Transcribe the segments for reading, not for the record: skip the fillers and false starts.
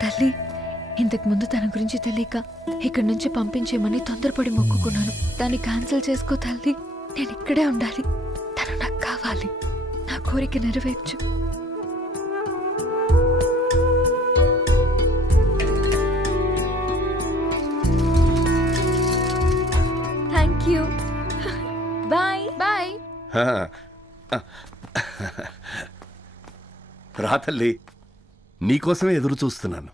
తల్లి, ఇంతకు ముందు తన గురించి తెలియక ఇక్కడి నుంచి పంపించేయమని తొందరపడి మొక్కుకున్నాను. దాన్ని క్యాన్సిల్ చేసుకో తల్లి. నేను ఇక్కడే ఉండాలి. తను నాకు కావాలి. నా కోరిక నెరవేర్చు. Thank you. Bye bye. రా తల్లి, నీకోసమే ఎదురు చూస్తున్నాను.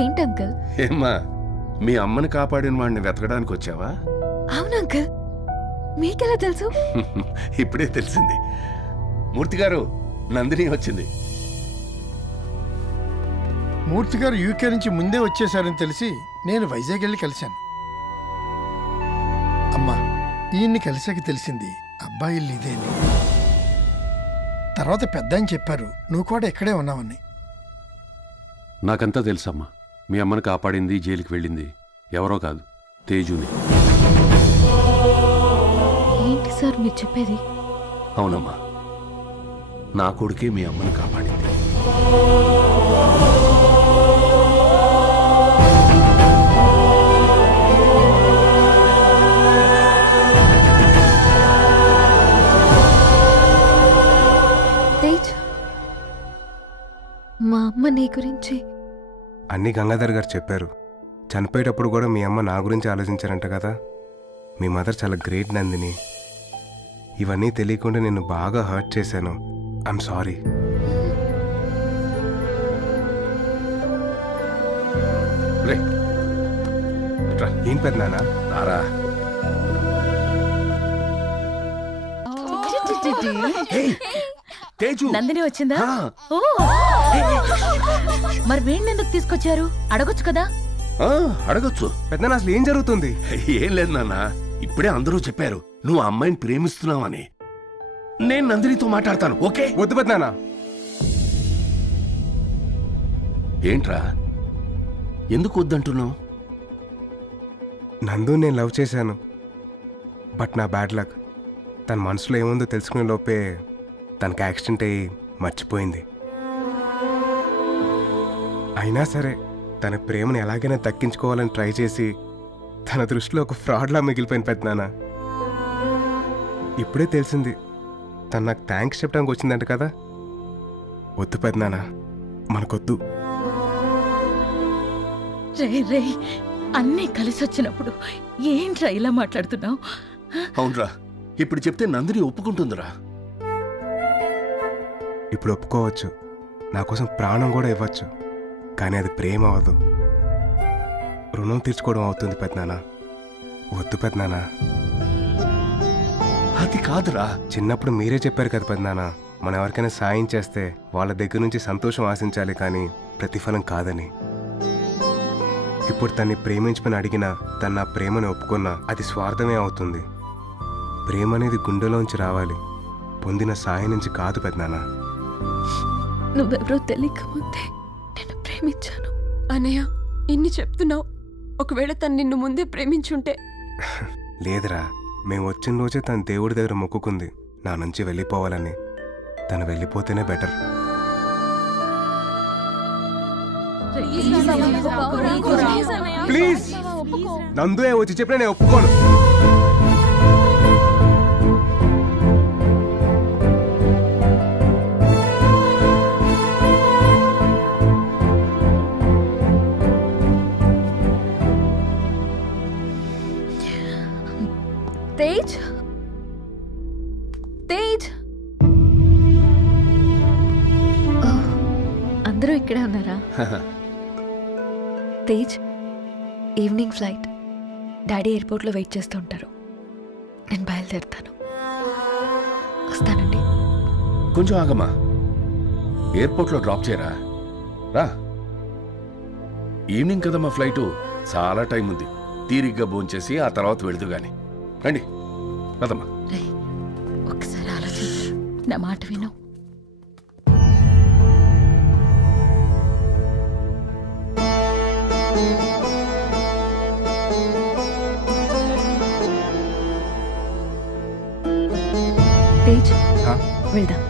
ఏంటి అంకుల్? ఏమ్మా, మీ అమ్మని కాపాడిన వాడిని వెతకడానికి వచ్చావా? అవును అంకుల్. మీకెలా తెలుసు? ఇప్పుడే తెలిసింది. మూర్తి గారు, నందిని వచ్చింది. మూర్తి గారు యూకే నుంచి ముందే వచ్చేసారని తెలిసి నేను వైజాగ్ వెళ్ళి కలిశాను. అమ్మా, ఈయన్ని కలిసాక తెలిసింది అబ్బాయి ఇల్లు ఇదేని. తర్వాత పెద్ద అని చెప్పారు నువ్వు కూడా ఇక్కడే ఉన్నావని. నాకంతా తెలుసమ్మా. మీ అమ్మని కాపాడింది, జైలుకి వెళ్ళింది ఎవరో కాదు, తేజుని. ఏంటి సార్ మీరు చెప్పేది? అవునమ్మా, నా కొడుకే మీ అమ్మని కాపాడింది. తేజ్, మా అమ్మ నీ గురించి అన్నీ గంగాధర్ గారు చెప్పారు. చనిపోయేటప్పుడు కూడా మీ అమ్మ నా గురించి ఆలోచించారంట కదా. మీ మదర్ చాలా గ్రేట్ నందిని. ఇవన్నీ తెలియకుండా నేను బాగా హర్ట్ చేశాను. I'm sorry. ఏం పెద్దనానా? రారా. నందిని వచ్చిందా? ఓ, మరి వీడిని ఎందుకు తీసుకొచ్చారు? అడగొచ్చు కదా. అడగొచ్చు. పెద్దనా, అసలు ఏం జరుగుతుంది? ఏం లేదు నాన్న, ఇప్పుడే అందరూ చెప్పారు నువ్వు ఆ అమ్మాయిని ప్రేమిస్తున్నావని. నేను నందినితో మాట్లాడతాను. ఓకే? వద్దు పెద్దనానా. ఏంట్రా, ఎందుకు వద్దంటున్నావు? నందు నేను లవ్ చేశాను. బట్ నా బ్యాడ్ లక్, తన మనసులో ఏముందో తెలుసుకునే లోపే తనకి యాక్సిడెంట్ అయ్యి మర్చిపోయింది. అయినా సరే తన ప్రేమను ఎలాగైనా దక్కించుకోవాలని ట్రై చేసి తన దృష్టిలో ఒక ఫ్రాడ్లా మిగిలిపోయిన పెద్దనాన్న. ఇప్పుడే తెలిసింది తను నాకు థ్యాంక్స్ చెప్పడానికి వచ్చిందంట కదా. వద్దు పెద్దనాన్న, మనకొద్దు. రే రే, అన్నీ కలిసి వచ్చినప్పుడు ఏంట్రా ఇలా మాట్లాడుతున్నావు? అవునరా, ఇప్పుడు చెప్తే నందిని ఒప్పుకుంటుందిరా. ఇప్పుడు ఒప్పుకోవచ్చు, నా కోసం ప్రాణం కూడా ఇవ్వచ్చు. కానీ అది ప్రేమ అవ్వదు, రుణం తీర్చుకోవడం అవుతుంది పెద్దనాన్న. వద్దు పెద్దనాన్న. అది కాదురా. చిన్నప్పుడు మీరే చెప్పారు కదా పెద్దనాన్న, మనం ఎవరికైనా సాయం చేస్తే వాళ్ళ దగ్గర నుంచి సంతోషం ఆశించాలి కానీ ప్రతిఫలం కాదని. ఇప్పుడు తన్ని ప్రేమించమని అడిగినా తను నా ప్రేమని ఒప్పుకున్నా అది స్వార్థమే అవుతుంది. ప్రేమ అనేది గుండెలోంచి రావాలి, పొందిన సాయం నుంచి కాదు పెద్దనాన్న. నువ్వెవరో తెలియకముందే నేను ప్రేమించాను. అన్నయ్య, ఇన్ని చెప్తున్నావు. ఒకవేళ తను నిన్ను ముందే ప్రేమించుంటే? లేదురా, మేము వచ్చిన రోజే తన దేవుడి దగ్గర మొక్కుకుంది నా నుంచి వెళ్ళిపోవాలని. తను వెళ్ళిపోతేనే బెటర్. ప్లీజ్, నందుయే వచ్చి చెప్పినా నేను ఒప్పుకోను. తేజ్, తేజ్, అందరూ ఇక్కడే ఉన్నారా? Tej, evening flight. డాడీ ఎయిర్పోర్ట్లో వెయిట్ చేస్తూ ఉంటారు. నేను బయలుదేరుతాను. వస్తానండి. కొంచెం ఆగమ్మా, ఎయిర్పోర్ట్లో డ్రాప్ చేయరా. రా, ఈవినింగ్ కదమ్మా ఫ్లైటు, చాలా టైం ఉంది. తీరిగ్గా భోంచేసి ఆ తర్వాత వెళుతూ గాని. రండి కదమ్మా. ఒకసారి ఆలోచించు, నా మాట విను. తేజ్, వెళ్దాం.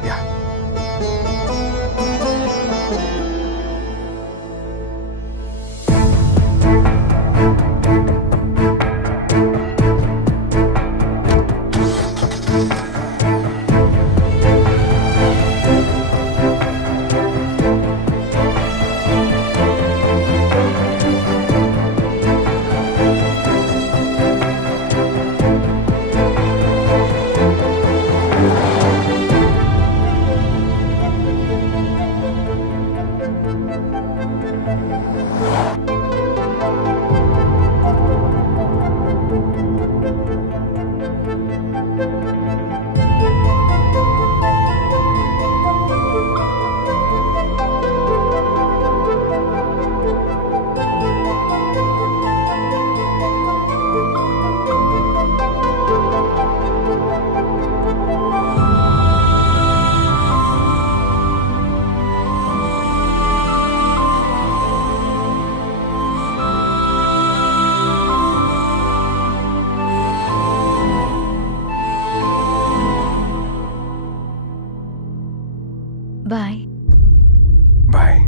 బాయ్. బాయ్.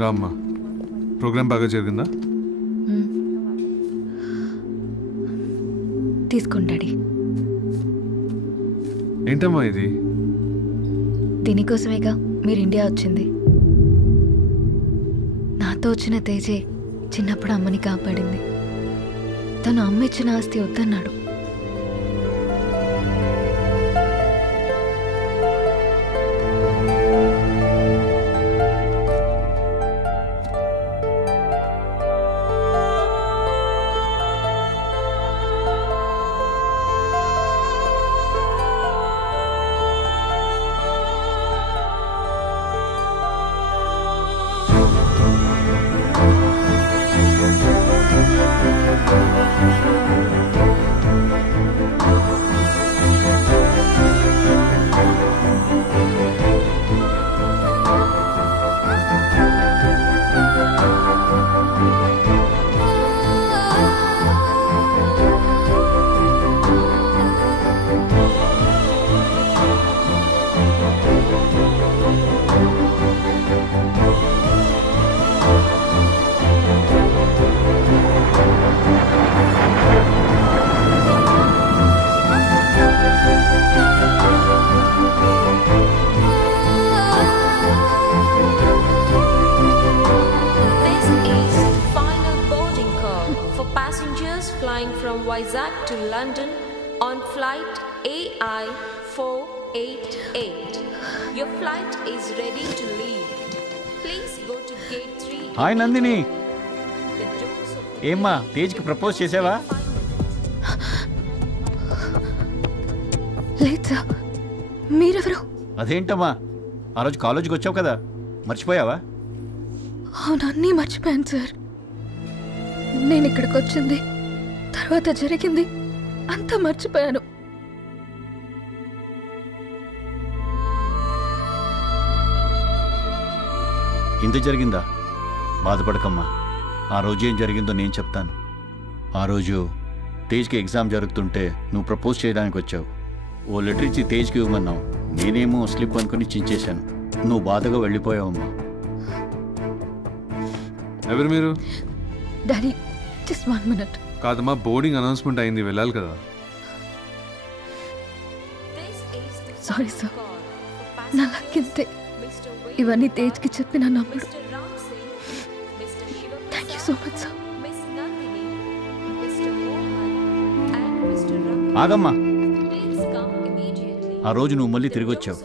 రామ్మా, ప్రోగ్రామ్ బాగా జరిగిందా? తీసుకుంటాడి. ఏంటమ్మా ఇది? దీనికోసమేగా మీరు ఇండియా వచ్చింది. నాతో వచ్చిన తేజే చిన్నప్పుడు అమ్మని కాపాడింది. తను అమ్మ ఇచ్చిన ఆస్తి వద్దన్నాడు. Vizag to London on flight AI488. Your flight is ready to leave. Please go to gate 3. Hi Nandini. ఏమ్మా తేజ్కి ప్రపోజ్ చేసావా? లేదు సార్. మీరెవరు? అదేంటమ్మా, ఆ రోజు కాలేజీకి వచ్చావు కదా, మర్చిపోయావా? అవునన్నీ మర్చిపోయాను సార్. నేను ఇక్కడికి వచ్చింది, తర్వాత జరిగింది అంతా మర్చిపోయాను. ఇంత జరిగిందా? బాధపడకమ్మా, ఆ రోజు ఏం జరిగిందో నేను చెప్తాను. ఆ రోజు తేజ్కి ఎగ్జామ్ జరుగుతుంటే నువ్వు ప్రపోజ్ చేయడానికి వచ్చావు. ఓ లెటర్ ఇచ్చి తేజ్కి ఇవ్వమన్నావు. నేనేమో స్లిప్ అనుకుని చించేశాను. నువ్వు బాధగా వెళ్ళిపోయావమ్మా. ఎవరు మీరు? Daddy just 1 minute. కాదమ్మా, బోర్డింగ్ అనౌన్స్మెంట్ అయింది, వెళ్ళాలి కదా. సారీ సార్, నా లక్కింతే. ఇవన్నీ తేజ్కి చెప్పిన నమ్ముడు. Thank you so much sir. ఆగమ్మా, ఆ రోజు నువ్వు మళ్ళీ తిరిగి వచ్చావు.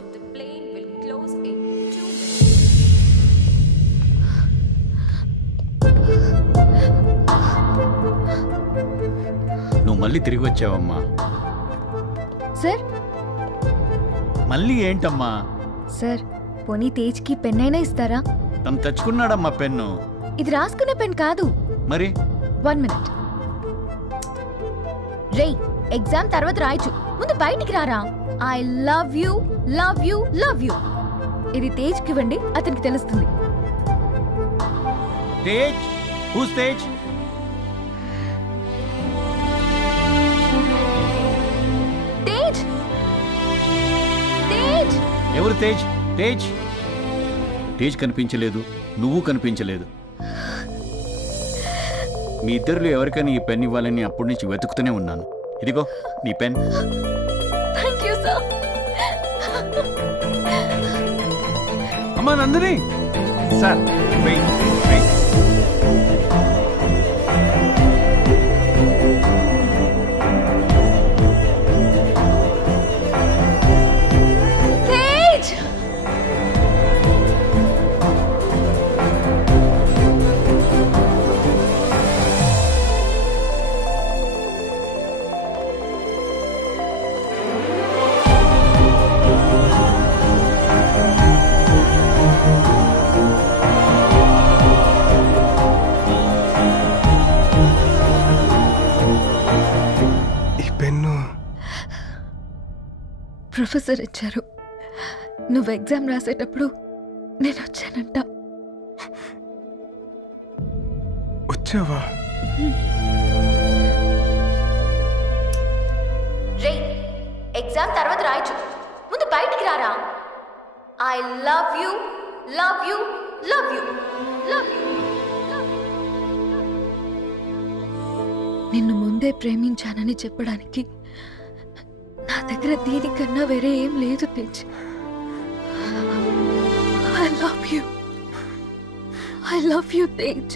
మళ్ళీ తిరిగి వచ్చావమ్మా. సార్ మళ్ళీ ఏంటమ్మా? సార్ పోనీ తేజ్కి పెన్ అయినా ఇస్తారా? తను తెచ్చుకున్నాడమ్మా పెన్ను. ఇది రాసుకునే పెన్ కాదు. మరి 1 minute. రేయ్, ఎగ్జామ్ తర్వాత రాయొచ్చు, ముందు బయటికి రారా. I love you love you love you. ఇది తేజ్కి ఇవ్వండి, అతనికి తెలుస్తుంది. తేజ్, హూస్ తేజ్? ఎవరు తేజ్? తేజ్ తేజ్ కనిపించలేదు, నువ్వు కనిపించలేదు. మీ ఇద్దరిలో ఎవరికైనా ఈ పెన్ ఇవ్వాలని అప్పటి నుంచి వెతుకుతూనే ఉన్నాను. ఇదిగో నీ పెన్. Thank you sir. అమ్మా Nandini sir, wait wait. Professor ఇచ్చారు. నువ్వు ఎగ్జామ్ రాసేటప్పుడు నేను వచ్చానంట. వచ్చావా? రే, ఎగ్జామ్ తర్వాత రాయొచ్చు, ముందు బయటికి రారా. I love you, love you, love you, love you. నిన్ను ముందే ప్రేమించానని చెప్పడానికి నా దగ్గర దీనికన్నా వేరే ఏం లేదు Tej. I love you, I love you Tej.